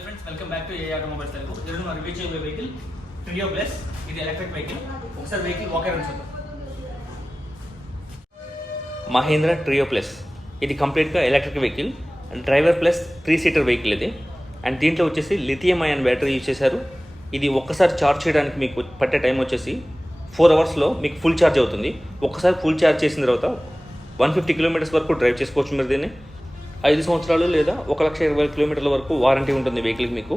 Hello friends, welcome back to A automobiles Telugu. ఈరోజు మనం review చేయబోయే వెహికల్ ట్రియో ప్లస్. ఇది ఎలక్ట్రిక్ వెహికల్. ఒకసారి వెహికల్ వాక్ అరౌండ్ చూద్దాం. మహేంద్ర ట్రియో ప్లస్ ఇది కంప్లీట్గా electric vehicle, driver plus 3 seater vehicle ఇది. అండ్ దీంట్లో వచ్చేసి లిథియం అయాన్ బ్యాటరీ యూజ్ చేశారు. ఇది ఒక్కసారి ఛార్జ్ చేయడానికి మీకు పట్టే టైం వచ్చేసి 4 అవర్స్లో మీకు ఫుల్ ఛార్జ్ అవుతుంది. ఒక్కసారి ఫుల్ ఛార్జ్ చేసిన తర్వాత 150 కిలోమీటర్స్ వరకు డ్రైవ్ చేసుకోవచ్చు మీరు దీన్ని. 5 సంవత్సరాలు లేదా 1,20,000 కిలోమీటర్ల వరకు వారంటీ ఉంటుంది వెహికల్కి మీకు.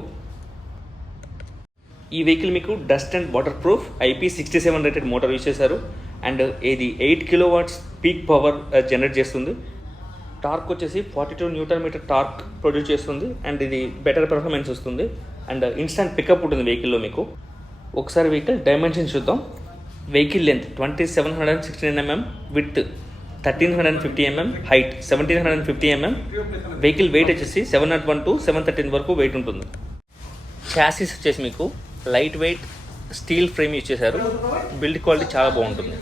ఈ వెహికల్ మీకు dust and water proof IP67 rated motor use చేశారు. అండ్ ఇది 8 కిలోవాట్స్ పీక్ పవర్ జనరేట్ చేస్తుంది. టార్క్ వచ్చేసి 42 న్యూటన్ మీటర్ టార్క్ ప్రొడ్యూస్ చేస్తుంది. అండ్ ఇది బెటర్ పెర్ఫార్మెన్స్ వస్తుంది. అండ్ ఇన్స్టంట్ పికప్ ఉంటుంది వెహికల్లో మీకు. ఒకసారి వెహికల్ డైమెన్షన్ చూద్దాం. Vehicle length 2716 mm, with 1350 mm, height 1750 mm. Vehicle wait వచ్చేసి 701 to 713 వరకు వెయిట్ ఉంటుంది. చాసిస్ వచ్చేసి మీకు light weight steel frame use చేశారు. బిల్డ్ క్వాలిటీ చాలా బాగుంటుంది.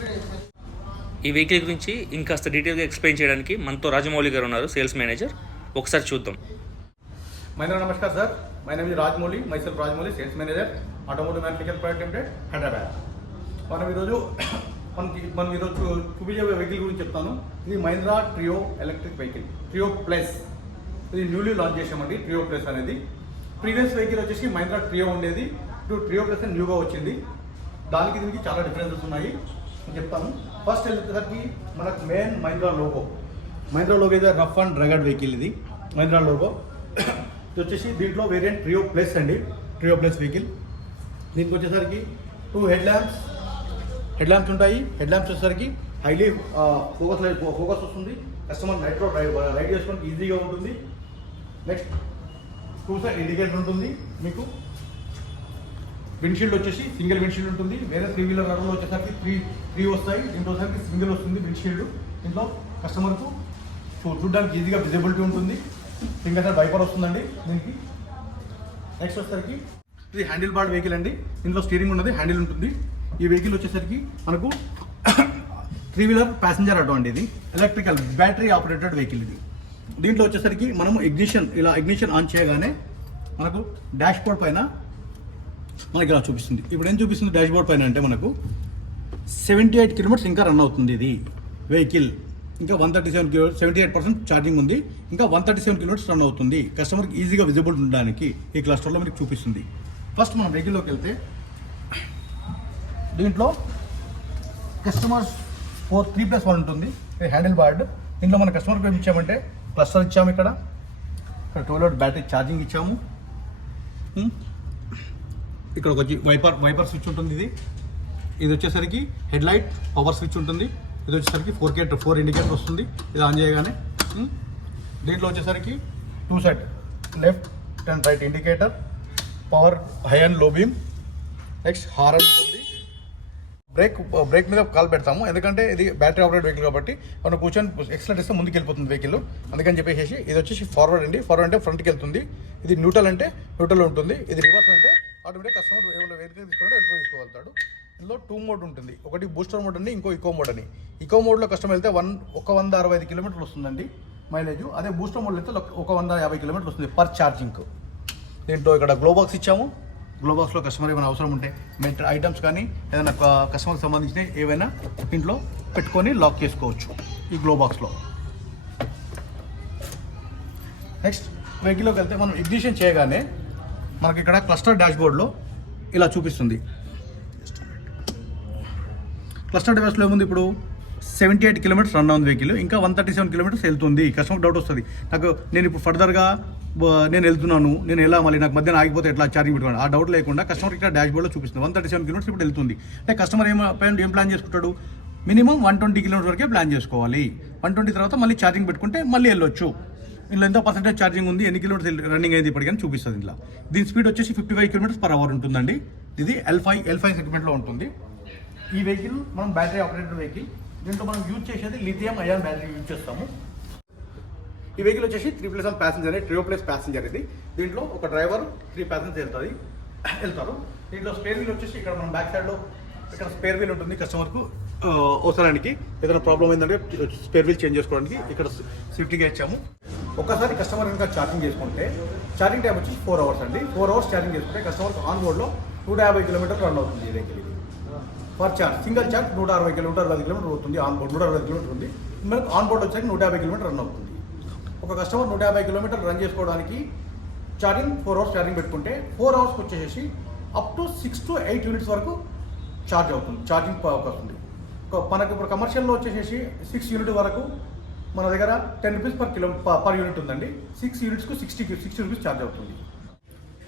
ఈ వెహికల్ గురించి ఇంకాస్త డీటెయిల్గా ఎక్స్ప్లెయిన్ చేయడానికి మనతో రాజమౌళి గారు ఉన్నారు, సేల్స్ మేనేజర్. ఒకసారి చూద్దాం. Namaskar sir, my name is Rajamouli, myself Rajamouli, sales manager, automotive manufacturing private limited, Hyderabad. మనం ఈరోజు చూపించే వెహికల్ గురించి చెప్తాను. ఇది Mahindra trio electric vehicle, trio plus. ఇది న్యూలీ లాంచ్ చేసామండి ట్రియో ప్లస్ అనేది. ప్రీవియస్ వెహికల్ వచ్చేసి మహీంద్రా ట్రియో ఉండేది, ఇప్పుడు ట్రియో ప్లస్ అని న్యూగా వచ్చింది. దానికి దీనికి చాలా డిఫరెన్సెస్ ఉన్నాయి, నేను చెప్తాను. ఫస్ట్ వెళ్ళేసరికి మనకు మెయిన్ మహీంద్రా లోగో ఇది రఫ్ అండ్ రగడ్ వెహికల్. ఇది మహీంద్రా లోగో. ఇది వచ్చేసి దీంట్లో వేరియంట్ ట్రియో ప్లస్ అండి, ట్రియో ప్లస్ వెహికల్. దీనికి వచ్చేసరికి 2 హెడ్ ల్యాంప్స్ ఉంటాయి. హెడ్ ల్యాంప్స్ వచ్చేసరికి హైలీ ఫోకస్ వస్తుంది. కస్టమర్ నైట్లో రైడ్ చేసుకోవడానికి ఈజీగా ఉంటుంది. నెక్స్ట్ 2 సైడ్ ఇండికేటర్ ఉంటుంది మీకు. విండ్షీల్డ్ వచ్చేసి సింగిల్ విండ్షీల్డ్ ఉంటుంది. వేరే 3 వీలర్ రన్లో వచ్చేసరికి 3 వస్తాయి. దీంట్లో వచ్చేసరికి సింగిల్ వస్తుంది విండ్షీల్డ్. దీంట్లో కస్టమర్కు చూడడానికి ఈజీగా విజిబిలిటీ ఉంటుంది. సింగిల్ సైడ్ వైపర్ వస్తుందండి దీనికి. నెక్స్ట్ వచ్చేసరికి ఇది హ్యాండిల్ బార్డ్ వెహికల్ అండి. దీంట్లో స్టీరింగ్ ఉన్నది, హ్యాండిల్ ఉంటుంది. ఈ వెహికల్ వచ్చేసరికి మనకు 3 వీలర్ ప్యాసింజర్ ఆటో అండి. ఇది ఎలక్ట్రికల్ బ్యాటరీ ఆపరేటెడ్ వెహికల్. ఇది దీంట్లో వచ్చేసరికి మనము ఇగ్నిషన్ ఆన్ చేయగానే మనకు డాష్ బోర్డ్ పైన మనకి ఇలా చూపిస్తుంది. ఇప్పుడు ఏం చూపిస్తుంది డాష్ బోర్డ్ పైన అంటే మనకు 78 కిలోమీటర్స్ ఇంకా రన్ అవుతుంది ఇది వెహికల్. ఇంకా 78% ఛార్జింగ్ ఉంది. ఇంకా 137 కిలోమీటర్స్ రన్ అవుతుంది. కస్టమర్కి ఈజీగా విజిబుల్ ఉండడానికి ఈ క్లస్టర్లో మనకి చూపిస్తుంది. ఫస్ట్ మనం వెహికల్లోకి వెళ్తే దీంట్లో కస్టమర్స్ 3+1 ఉంటుంది. Handle board. దీంట్లో మన కస్టమర్కి ఏమి ఇచ్చామంటే క్లస్టర్ ఇచ్చాము. ఇక్కడ 12 వోల్ట్ బ్యాటరీ ఛార్జింగ్ ఇచ్చాము. ఇక్కడ ఒక వైపర్ స్విచ్ ఉంటుంది. ఇది వచ్చేసరికి హెడ్ లైట్ పవర్ స్విచ్ ఉంటుంది. ఇది వచ్చేసరికి 4 ఇండికేటర్ వస్తుంది. ఇది ఆన్ చేయగానే దీంట్లో వచ్చేసరికి 2 side left and right indicator, power high and లో బీమ్. నెక్స్ట్ హారన్ ఉంటుంది. బ్రేక్ మీద కాల్ పెడతాము, ఎందుకంటే ఇది బ్యాటరీ ఆపరేట్ వెహికల్ కాబట్టి మనం కూర్చొని ఎక్సలెంట్ ఇస్తే ముందుకు వెళ్ళిపోతుంది వెహికల్. అందుకని చెప్పేసి ఇది వచ్చేసి ఫార్వర్డ్ అండి. ఫార్వర్డ్ అంటే ఫ్రంట్కి వెళ్తుంది. ఇది న్యూట్రల్ అంటే న్యూట్రల్ ఉంటుంది. ఇది రివర్స్ అంటే ఆటోమేటిక్ కస్టమర్ ఏమైనా వెహికల్ తీసుకుంటే వెహికల్ తీసుకోగలుగుతాడు. ఇందులో 2 మోడ్ ఉంటుంది. ఒకటి బూస్టర్ మోడ్ అండి, ఇంకో ఇకో మోడ్ అని. ఇకో మోడ్లో కస్టమర్ వెళ్తే 165 కిలోమీటర్లు వస్తుందండి మైలేజ్. అదే బూస్టర్ మోడ్లో అయితే 150 కిలోమీటర్లు వస్తుంది పర్ ఛార్జింగ్. దీంట్లో ఇక్కడ గ్లో బాక్స్ ఇచ్చాము. గ్లో బాక్స్లో కస్టమర్ ఏమైనా అవసరం ఉంటే ఐటమ్స్ కానీ ఏదైనా కస్టమర్కి సంబంధించిన ఏవైనా ఇంట్లో పెట్టుకొని లాక్ చేసుకోవచ్చు ఈ గ్లో బాక్స్లో. నెక్స్ట్ వెహికల్లోకి వెళ్తే మనం ఇగ్నిషన్ చేయగానే మనకి ఇక్కడ క్లస్టర్ డాష్ బోర్డ్లో ఇలా చూపిస్తుంది. క్లస్టర్ డివైస్లో ఏముంది, ఇప్పుడు 78 కిలోమీటర్స్ రన్ అవుతుంది వెహికల్. ఇంకా 137 కిలోమీటర్స్ వెళ్తుంది. కస్టమర్ డౌట్ వస్తుంది, నేను ఇప్పుడు ఫర్దర్గా నేను వెళ్తున్నాను, నేను ఎలా మళ్ళీ నాకు మధ్యన ఆగిపోతే ఎట్లా ఛార్జింగ్ పెట్టుకోండి, ఆ డౌట్ లేకుండా కస్టమర్ ఇక్కడ డాష్ బోర్డ్లో చూపిస్తుంది 137 కిలోమీటర్స్ ఇప్పుడు వెళ్తుంది. అంటే కస్టమర్ ఏం ప్లాన్ చేసుకుంటాడు, మినిమం 120 కిలోమీటర్స్ వరకే ప్లాన్ చేసుకోవాలి. 120 తర్వాత మళ్ళీ ఛార్జింగ్ పెట్టుకుంటే మళ్ళీ వెళ్ళొచ్చు. ఇందులో ఎంత పర్సెంటేజ్ ఛార్జింగ్ ఉంది, ఎన్ని కిలోమీటర్స్ రన్నింగ్ అయింది ఇప్పటికీ చూపిస్తుంది. ఇలా దీని స్పీడ్ వచ్చేసి 55 కిలోమీటర్స్ పర్ అవర్ ఉంటుందండి. ఇది L5 సెగ్మెంట్లో ఉంటుంది. ఈ వెహికల్ మనం బ్యాటరీ ఆపరేటెడ్ వెహికల్. దీంట్లో మనం యూజ్ చేసేది లిథియం అయాన్ బ్యాటరీ యూజ్ చేస్తాము. ఈ వెహికల్ వచ్చేసి 3+1 ప్యాసింజర్, ట్రియో ప్లస్ ప్యాసింజర్. ఇది దీంట్లో ఒక డ్రైవర్ 3 ప్యాసింజర్స్ వెళ్తారు. దీంట్లో స్పేర్ వీల్ వచ్చేసి ఇక్కడ మనం బ్యాక్ సైడ్లో ఇక్కడ స్పేర్ వీల్ ఉంటుంది. కస్టమర్కు అవసరానికి ఏదైనా ప్రాబ్లం అయిందంటే స్పేర్ వీల్ చేంజ్ చేసుకోవడానికి ఇక్కడ సేఫ్టీగా ఇచ్చాము. ఒక్కసారి కస్టమర్ కనుక ఛార్జింగ్ చేసుకుంటే ఛార్జింగ్ టైం వచ్చి 4 అవర్స్ అండి. 4 అవర్స్ ఛార్జింగ్ చేసుకుంటే కస్టమర్కి ఆన్ బోర్డ్లో 150 కిలోమీటర్లు రన్ అవుతుంది ఈ వెహికల్. ఇది for charge single charge 160 kilometer 10 kilometer అవుతుంది. ఆన్ బోర్డ్ 160 కిలోమీటర్ ఉంది. మనకు ఆన్ బోర్డ్ వచ్చాక 150 కిలోమీటర్ రన్ అవుతుంది. ఒక కస్టమర్ 150 కిలోమీటర్ రన్ చేసుకోవడానికి ఛార్జింగ్ 4 అవర్స్ ఛార్జింగ్ పెట్టుకుంటే 4 అవర్స్కి వచ్చేసి అప్ టు 6 to 8 యూనిట్స్ వరకు ఛార్జ్ అవుతుంది, ఛార్జింగ్ వస్తుంది. మనకి ఇప్పుడు కమర్షియల్లో వచ్చేసి 6 యూనిట్ వరకు మన దగ్గర 10 రూపీస్ పర్ యూనిట్ ఉందండి. 6 యూనిట్స్కు 60 రూపీస్ ఛార్జ్ అవుతుంది.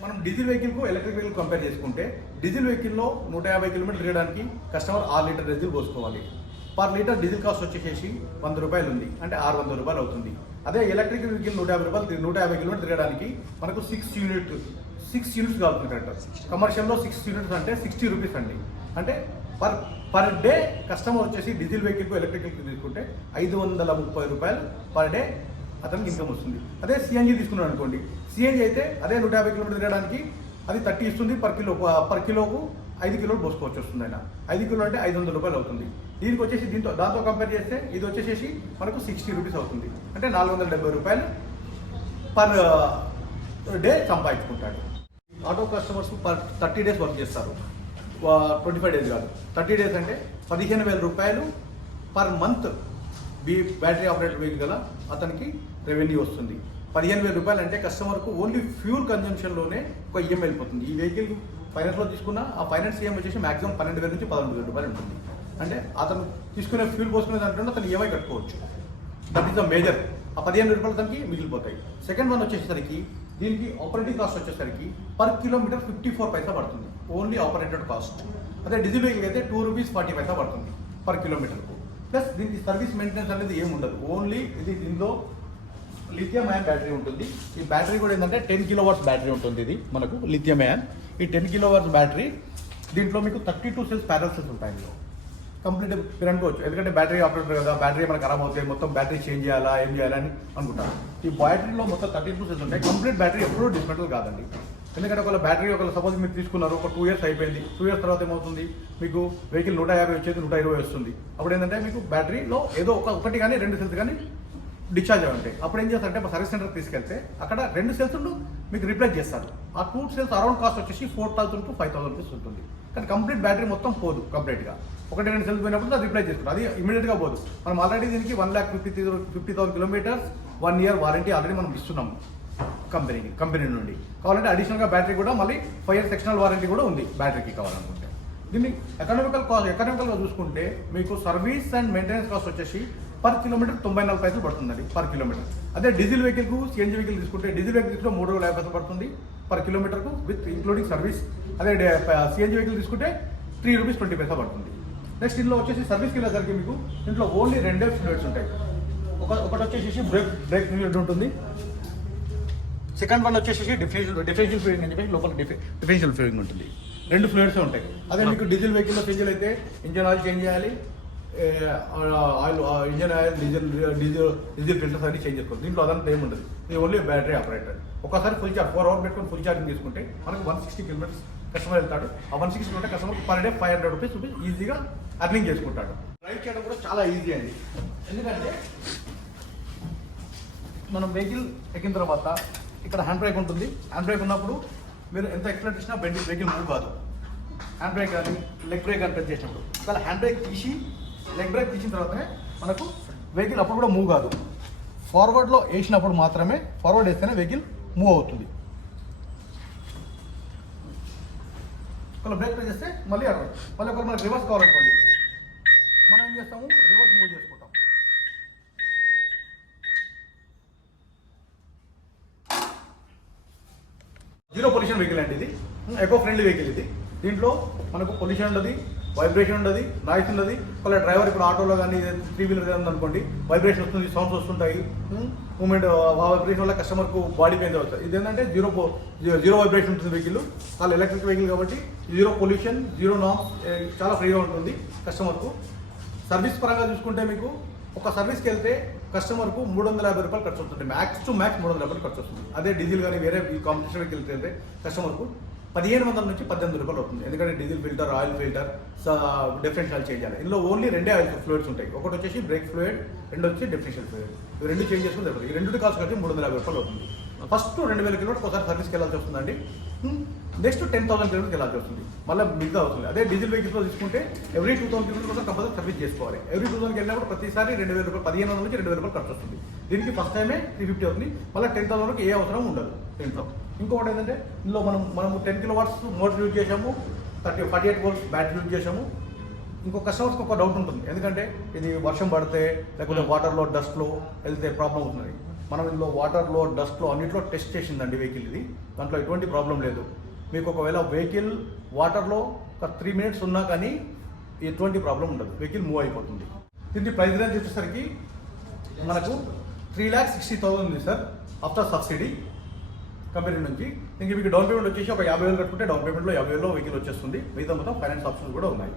మనం డీజిల్ వెహికల్కు ఎలక్ట్రిక్ వెహికల్ కంపేర్ చేసుకుంటే డీజిల్ వెహికల్లో 150 కిలోమీటర్ తిరగడానికి కస్టమర్ 6 లీటర్ డీజిల్ పోసుకోవాలి. పర్ లీటర్ డీజిల్ కాస్ట్ వచ్చేసి 100 రూపాయలు ఉంది, అంటే 600 రూపాయలు అవుతుంది. అదే ఎలక్ట్రిక్ వెహికల్ 150 రూపాయలు 150 కిలోమీటర్ తిరగడానికి మనకు 6 యూనిట్స్ కావాలి కరెక్ట్. కమర్షియల్లో 6 యూనిట్స్ అంటే 60 రూపీస్ అండి. అంటే పర్ డే కస్టమర్ వచ్చేసి డీజిల్ వెహికల్కు ఎలక్ట్రిక్ వెహికల్ తీసుకుంటే 530 రూపాయలు పర్ డే అతనికి ఇన్కమ్ వస్తుంది. అదే సిఎన్జీ తీసుకున్నాడు అనుకోండి, సిఎన్జీ అయితే అదే 150 కిలోమీటర్ తిరగడానికి అది 30 ఇస్తుంది. పర్ కిలోకు 5 కిలోలు పోసుకోవచ్చు వస్తుంది. ఆయన 5 కిలో అంటే 500 రూపాయలు అవుతుంది. దీనికి వచ్చేసి దాంతో కంపేర్ చేస్తే ఇది వచ్చేసి మనకు 60 రూపీస్ అవుతుంది. అంటే 470 రూపాయలు పర్ డే సంపాదించుకుంటాడు. Auto customers per 30 days work చేస్తారు, 25 డేస్ కాదు. 30 డేస్ అంటే 15,000 రూపాయలు per month battery operator vehicle గల అతనికి రెవెన్యూ వస్తుంది. 15,000 రూపాయలు అంటే కస్టమర్కు ఓన్లీ ఫ్యూల్ కన్జంప్షన్లోనే ఒక ఈఎంఐ వెళ్ళిపోతుంది. ఈ వెహికల్ ఫైనాన్స్లో తీసుకున్న ఆ ఫైనాన్స్ ఈఎంఐ వచ్చేసి మాక్సిమం 12,000 నుంచి 13,000 రూపాయలు ఉంటుంది. అంటే అతను తీసుకునే ఫ్యూల్ పోసుకునే దాంట్లో అతను ఈఎంఐ కట్టుకోవచ్చు. That is the major. ఆ 15,000 రూపాయలు అతనికి మిగిలిపోతాయి. సెకండ్ వన్ వచ్చేసరికి దీనికి ఆపరేటింగ్ కాస్ట్ వచ్చేసరికి పర్ కిలోమీటర్ 54 పైసా పడుతుంది, ఓన్లీ ఆపరేటెడ్ కాస్ట్. అదే డీజిల్ వెహికల్ అయితే 2 రూపీస్ 40 పైసా పడుతుంది పర్ కిలోమీటర్కు. ప్లస్ దీనికి సర్వీస్ మెయింటెనెన్స్ అనేది ఏమి ఉండదు. ఓన్లీ దీనిలో లిథియం అయాన్ బ్యాటరీ ఉంటుంది. ఈ బ్యాటరీ కూడా ఏంటంటే 10 కిలోవాట్స్ బ్యాటరీ ఉంటుంది. ఇది మనకు లిథియం అయాన్. ఈ 10 కిలోవాట్స్ బ్యాటరీ దీంట్లో మీకు 32 సెల్స్ ప్యారల్ సెల్స్ ఉంటాయి. ఇందులో కంప్లీట్ మీరు అనుకోవచ్చు, ఎందుకంటే బ్యాటరీ ఆపరేటర్ కదా, బ్యాటరీ మనకు ఖరాబ్ అవుతాయి, మొత్తం బ్యాటరీ చేంజ్ చేయాలా ఏం చేయాలని అనుకుంటారు. ఈ బ్యాటరీలో మొత్తం 32 సెల్స్ ఉంటాయి. కంప్లీట్ బ్యాటరీ ఎప్పుడూ డిస్మెంటల్ కాదండి. ఎందుకంటే ఒకవేళ బ్యాటరీ సపోజ్ మీరు తీసుకున్నారు, ఒక 2 ఇయర్స్ అయిపోయింది, 2 ఇయర్స్ తర్వాత ఏమవుతుంది, మీకు వెహికల్ 150 వచ్చేది 120 వస్తుంది. అప్పుడు ఏంటంటే మీకు బ్యాటరీలో ఏదో ఒకటి కానీ 2 సెల్స్ కానీ డిశ్చార్జ్ అవి ఉంటాయి. అప్పుడు ఏం చేస్తారంటే సర్వీస్ సెంటర్కి తీసుకెళ్తే అక్కడ 2 సెల్స్ మీకు రిప్లేస్ చేస్తారు. ఆ 2 సెల్స్ అరౌండ్ కాస్ట్ వచ్చేసి 4,000 to 5,000 రూపీస్ ఉంటుంది. కానీ కంప్లీట్ బ్యాటరీ మొత్తం పోదు కంప్లీట్గా. 1-2 సెల్స్ పోయినప్పుడు అది రిప్లేస్ చేసుకుంటారు, అది ఇమీడియట్గా పోదు. మనం ఆల్రెడీ దీనికి 1,50,000 కిలోమీటర్స్ 1 year వారంటీ ఆల్రెడీ మనం ఇస్తున్నాము కంపెనీ నుండి. కావాలంటే అడిషనల్గా బ్యాటరీ కూడా మళ్ళీ 5 years ఎక్స్టర్నల్ వారంటీ కూడా ఉంది బ్యాటరీకి కావాలనుకుంటే. దీన్ని ఎకనామికల్గా చూసుకుంటే మీకు సర్వీస్ అండ్ మెయింటెనెన్స్ కాస్ట్ వచ్చేసి పర్ కిలోమీటర్ 94 పైసలు పడుతుందండి పర్ కిలోమీటర్. అదే డీజిల్ వెహికల్కు సిఎన్జీ వెహికల్ తీసుకుంటే డీజిల్ వెహికల్ తీసుకుంటే 350 పైసలు పడుతుంది పర్ కిలోమీటర్కు విత్ ఇంక్లూడింగ్ సర్వీస్. అదే సిఎన్జీ వెహికల్ తీసుకుంటే 3 రూపీస్ 20 పైసా పడుతుంది. నెక్స్ట్ ఇందులో వచ్చేసి సర్వీస్కి వెళ్ళేసరికి మీకు ఇంట్లో ఓన్లీ 2 ఫ్లూయిడ్స్ ఉంటాయి. ఒకటి వచ్చేసి బ్రేక్ ఫ్లూయిడ్ ఉంటుంది. సెకండ్ వన్ వచ్చేసి డిఫరెన్షియల్ ఫ్లూయిడింగ్ అని చెప్పి లోపల డిఫరెన్షియల్ ఫ్లూయిడింగ్ ఉంటుంది. 2 ఫ్లూయిడ్స్ ఉంటాయి. అదే మీకు డీజిల్ వెహికల్లో చేంజ్ అయితే ఇంజన్ ఆయిల్ చేంజ్ చేయాలి, ఇంజన్ ఆయిల్ డీజిల్ ఫిల్టర్స్ అన్ని చేంజ్ చేసుకోవాలి. దీంట్లో అదంతా ఏముండదు. ఇది ఓన్లీ బ్యాటరీ ఆపరేటర్. ఒకసారి ఫుల్ ఛార్జ్ 4 hours పెట్టుకొని ఫుల్ ఛార్జింగ్ తీసుకుంటే మనకు 160 కిలోమీటర్స్ కస్టమర్ వెళ్తాడు. ఆ 160 కిలోమీటర్ కస్టమర్కి పర్ డే 500 రూపీస్ ఈజీగా అర్నింగ్ చేసుకుంటాడు. డ్రైవ్ చేయడం కూడా చాలా ఈజీ అండి. ఎందుకంటే మనం వెహికల్ ఎక్కిన తర్వాత ఇక్కడ హ్యాండ్ బ్రేక్ ఉంటుంది. హ్యాండ్ బ్రేక్ ఉన్నప్పుడు మీరు ఎంత ఎక్స్ప్లెయిన్ చేసినా వెహికల్ మూవ్ కాదు. హ్యాండ్ బ్రేక్ కానీ లెగ్ బ్రేక్ కానీ ప్రెస్ చేసినప్పుడు ఒకవేళ హ్యాండ్ బ్రేక్ తీసి లెగ్ బ్రేక్ తీసిన తర్వాతనే మనకు వెహికల్ అప్పుడు కూడా మూవ్ కాదు. ఫార్వర్డ్లో వేసినప్పుడు మాత్రమే, ఫార్వర్డ్ వేస్తేనే వెహికల్ మూవ్ అవుతుంది. ఒకవేళ బ్రేక్ ప్రెస్ చేస్తే మళ్ళీ ఒకవేళ మనకు రివర్స్ కావాలనుకోండి, మనం ఏం చేస్తాము, రివర్స్ మూవ్ చేసుకుంటాం. జీరో పొల్యూషన్ వెహికల్ అండి ఇది. ఎకో ఫ్రెండ్లీ వెహికల్ ఇది. దీంట్లో మనకు పొల్యూషన్ ఉండదు, వైబ్రేషన్ ఉండదు, నాయిస్ ఉండదు. ఒకవేళ డ్రైవర్ ఇప్పుడు ఆటోలో కానీ 3 వీలర్ కానీ అనుకోండి, వైబ్రేషన్ వస్తుంది, సౌండ్స్ వస్తుంటాయి, మూమెంట్ వైబ్రేషన్ వల్ల కస్టమర్కు బాడీ పెయిన్ అవుతుంది. ఇది ఏంటంటే జీరో వైబ్రేషన్ ఉంటుంది వెహికల్. చాలా ఎలక్ట్రిక్ వెహికల్ కాబట్టి జీరో పొల్యూషన్, జీరో నామ్స్, చాలా ఫ్రీగా ఉంటుంది కస్టమర్కు. సర్వీస్ పరంగా చూసుకుంటే మీకు ఒక సర్వీస్కి వెళ్తే కస్టమర్కు 350 రూపాయలు ఖర్చు అవుతుంది. మ్యాక్స్ టు మ్యాక్స్ 350 రూపాయలు ఖర్చు వస్తుంది. అదే డీజిల్ కానీ వేరే కాంపిటీషన్ వెహికల్కి వెళ్తే కస్టమర్కు 1500 నుంచి 1800 రూపాయలు అవుతుంది. ఎందుకంటే diesel filter, oil filter, differential change చేయాలి. ఇందులో ఓన్లీ 2 ఆయిల్ ఫ్లూయిడ్స్ ఉంటాయి. ఒకటి వచ్చేసి బ్రేక్ ఫ్లూయిడ్, రెండు వచ్చి డిఫరెన్షియల్ ఫ్లూయిడ్. ఈ 2 చేంజ్ చేసుకుని జరుగుతుంది. ఈ 2 కాస్ట్ కలిసి 350 రూపాయలు అవుతుంది. ఫస్ట్ 2000 కిలోమీటర్కి ఒకసారి సర్వీస్కి వెళ్ళాల్సి వస్తుందండి. నెక్స్ట్ 10,000 కిలోమీటర్కి వెళ్ళాల్సి వస్తుంది. మళ్ళీ మిగతా అవుతుంది. అదే డీజిల్ వెహికల్స్లో తీసుకుంటే ఎవ్రీ 2000 కిలోమీటర్ కోసం కంపల్సరీ సర్వీస్ చేసుకోవాలి. ఎవ్రీ 2000కి వెళ్ళినప్పుడు ప్రతిసారి 2000 రూపాయలు, 1500 నుంచి 2000 రూపాయలు ఖర్చు వస్తుంది. దీనికి ఫస్ట్ టైమే 350 అవుతుంది. మళ్ళీ 10,000 వరకు ఏ అవసరం ఉండదు దీంట్లో. ఇంకొకటి ఏంటంటే ఇందులో మనము 10 కిలోవాట్స్ మోటార్ యూజ్ చేసాము, 48 వోల్ట్స్ బ్యాటరీ యూజ్ చేసాము. ఇంకో కస్టమర్స్కి ఒక డౌట్ ఉంటుంది. ఎందుకంటే ఇది వర్షం పడితే లేకపోతే వాటర్లో డస్ట్లో వెళ్తే ప్రాబ్లం అవుతుంది. మనం ఇందులో వాటర్లో డస్ట్లో అన్నింటిలో టెస్ట్ చేసిందండి వెహికల్ ఇది. దాంట్లో ఎటువంటి ప్రాబ్లం లేదు. మీకు ఒకవేళ వెహికల్ వాటర్లో ఒక 3 మినిట్స్ ఉన్నా కానీ ఎటువంటి ప్రాబ్లం ఉండదు. వెహికల్ మూవ్ అయిపోతుంది. దీనికి ప్రైస్ రేంజ్ వచ్చేసరికి మనకు 3,60,000 ఉంది సార్ ఆఫ్టర్ సబ్సిడీ కంపెనీ నుంచి. ఇంక మీకు డౌన్ పేమెంట్ వచ్చేసి ఒక 50,000 కట్టుకుంటే డౌన్ పేమెంట్లో 50,000లో వెహికల్ వచ్చేస్తుంది. మిగతా మొత్తం ఫైనాన్స్ ఆప్షన్స్ కూడా ఉన్నాయి.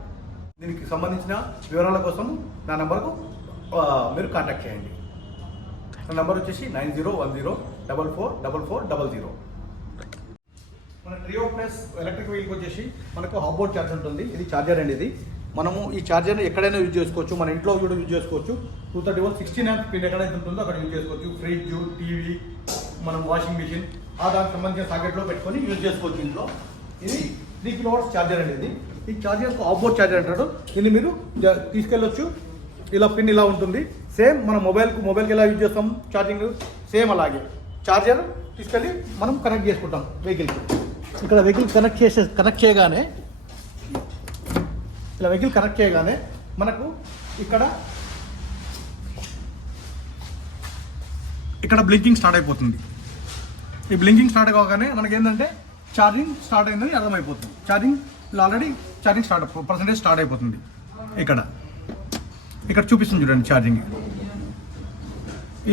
దీనికి సంబంధించిన వివరాల కోసం నా నెంబర్కు మీరు కాంటాక్ట్ చేయండి. నా నెంబర్ వచ్చేసి 9010444400. మన ట్రియో ప్లస్ ఎలక్ట్రిక్ వెహికల్ వచ్చేసి మనకు హాబోర్డ్ ఛార్జ్ ఉంటుంది. ఇది ఛార్జర్ అండి. ఇది మనము ఈ ఛార్జర్ని ఎక్కడైనా యూజ్ చేసుకోవచ్చు. మన ఇంట్లో కూడా యూజ్ చేసుకోవచ్చు. 230 వోల్ట్ 16 ఆంప్ పిన్ ఎక్కడైతే ఉంటుందో అక్కడ యూజ్ చేసుకోవచ్చు. ఫ్రిడ్జ్, టీవీ, మనం వాషింగ్ మిషన్ దానికి సంబంధించిన సాకెట్లో పెట్టుకొని యూజ్ చేసుకోవచ్చు. ఇంట్లో ఇది 3 కిలోవాట్స్ ఛార్జర్ అనేది. ఈ ఛార్జర్ ఆఫ్బోర్డ్ ఛార్జర్ అంటారు. దీన్ని మీరు తీసుకెళ్ళొచ్చు. ఇలా పిన్ ఇలా ఉంటుంది. సేమ్ మన మొబైల్కి ఎలా యూజ్ చేస్తాం ఛార్జింగ్, సేమ్ అలాగే ఛార్జర్ తీసుకెళ్ళి మనం కనెక్ట్ చేసుకుంటాం వెహికల్కి. ఇక్కడ వెహికల్ కనెక్ట్ చేయగానే మనకు ఇక్కడ బ్లింకింగ్ స్టార్ట్ అయిపోతుంది. ఈ బ్లింకింగ్ స్టార్ట్ కాగానే మనకి ఏంటంటే ఛార్జింగ్ స్టార్ట్ అయిందని అర్థమైపోతుంది. ఆల్రెడీ ఛార్జింగ్ పర్సెంటేజ్ స్టార్ట్ అయిపోతుంది. ఇక్కడ చూపిస్తుంది చూడండి ఛార్జింగ్.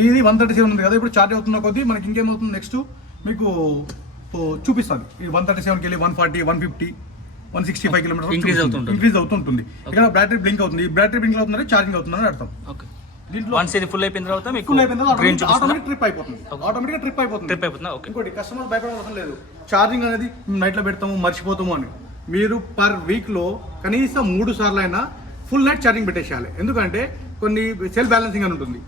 ఇది 137 ఉంది కదా. ఇప్పుడు ఛార్జ్ అవుతున్న కొద్దీ మనకి ఇంకేమవుతుంది నెక్స్ట్ మీకు చూపిస్తుంది. ఈ 137కి వెళ్ళి 140, 150, 165 కిలోమీటర్ ఇంక్రీజ్ అవుతుంటుంది. ఇక్కడ బ్యాటరీ బ్లింక్ అవుతుంది. ఈ బ్యాటరీ బ్లింక్ అవుతుందంటే ఛార్జింగ్ అవుతుందని అర్థం. దీంట్లో ఫుల్ అయిపోయిన తర్వాత ఆటోమేటిక్ ట్రిప్ అయిపోతుంది. ఇంకోటి కస్టమర్ భయపడవలసిన లేదు. ఛార్జింగ్ అనేది నైట్లో పెడతాము, మర్చిపోతాము అని. మీరు పర్ వీక్లో కనీసం 3 సార్లు అయినా ఫుల్ నైట్ ఛార్జింగ్ పెట్టేసేయాలి. ఎందుకంటే కొన్ని సెల్ బ్యాలెన్సింగ్ అని ఉంటుంది.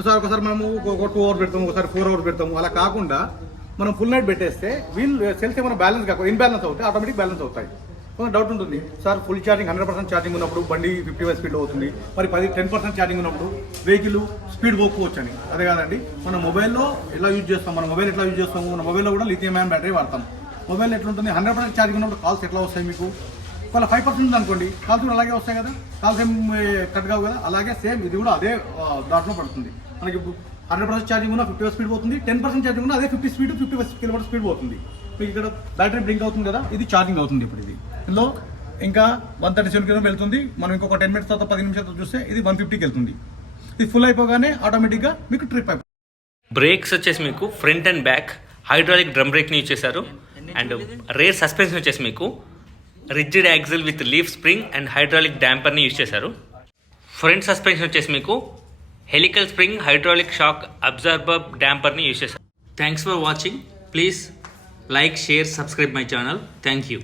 ఒకసారి మనము ఒక 2 అవర్స్ పెడతాము, ఒకసారి 4 అవర్స్ పెడతాము. అలా కాకుండా మనం ఫుల్ నైట్ పెట్టేస్తే సెల్స్ ఏమైనా బ్యాలెన్స్ కాకుండా ఇన్బ్యాలెన్స్ అవుతాయి, ఆటోమేటిక్ బ్యాలెన్స్ అవుతాయి. కొంచెం డౌట్ ఉంటుంది సార్, ఫుల్ ఛార్జింగ్ 100% ఛార్జింగ్ ఉన్నప్పుడు బండి 55 స్పీడ్లో అవుతుంది, మరి 10% ఛార్జింగ్ ఉన్నప్పుడు వెహికల్ స్పీడ్ పోకపోవచ్చు అని. అదే కాదండి, మన మొబైల్లో ఎలా యూజ్ చేస్తాం, మన మొబైల్లో కూడా లిథియం అయాన్ బ్యాటరీ వాడతాం. మొబైల్ ఎట్లుంటుంది, 100% ఛార్జింగ్ ఉన్నప్పుడు కాల్స్ ఎట్లా వస్తాయి మీకు, వాళ్ళ 5% అనుకోండి, కాల్స్ కూడా అలాగే వస్తాయి కదా, కాల్స్ ఏం కట్ కావు కదా. అలాగే సేమ్ ఇది కూడా అదే దాంట్లో పడుతుంది. మనకి 100% ఛార్జింగ్ ఉన్న 50 స్పీడ్ పోతుంది, 10% ఛార్జింగ్ ఉన్న అదే 50 కిలోమీటర్ స్పీడ్ పోతుంది. మీకు ఇక్కడ బ్యాటరీ బ్లింక్ అవుతుంది కదా, ఇది ఛార్జింగ్ అవుతుంది. ఇప్పుడు ఇది ఇందులో ఇంకా 137 కిలోమీటర్ వెళ్తుంది. మనం ఇంకొక 10 మినిట్స్ తర్వాత 10 నిమిషాలు చూస్తే ఇది 150కి వెళ్తుంది. ఇది ఫుల్ అయిపోగానే ఆటోమేటిక్గా మీకు ట్రిప్ అయిపోతుంది. బ్రేక్స్ వచ్చేసి మీకు front and back hydraulic drum బ్రేక్ని యూజ్ చేశారు. అండ్ రేర్ సస్పెన్షన్ వచ్చేసి మీకు rigid axle with leaf spring and hydraulic డాంపర్ని యూజ్ చేశారు. ఫ్రంట్ సస్పెన్షన్ వచ్చేసి మీకు helical spring hydraulic shock absorber డాంపర్ని యూజ్ చేశారు. Thanks for watching. Please like, share, subscribe my channel. Thank you.